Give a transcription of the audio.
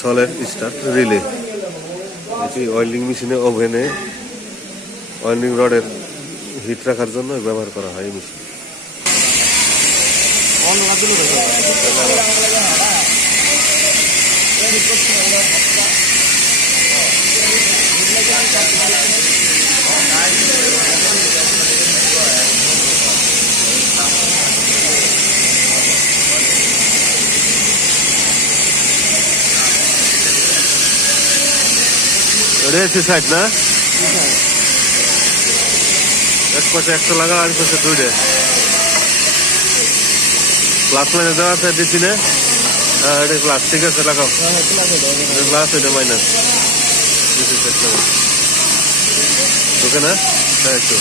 Solid start relay, এটি welding মেশিনে, ওভেনে ওয়েল্ডিং রডের হিট রাখার জন্য ব্যবহার করা হয় এই মেশিন। এটা হচ্ছে সাইড না, এক পাশে একটা লাগা, আর পাশে দুইটা প্লাস লাইনে দেওয়া আছে দিচ্ছি না। হ্যাঁ এটা প্লাস, ঠিক আছে লাগাও, প্লাস এটা মাইনাস ঢোকে না, হ্যাঁ একটু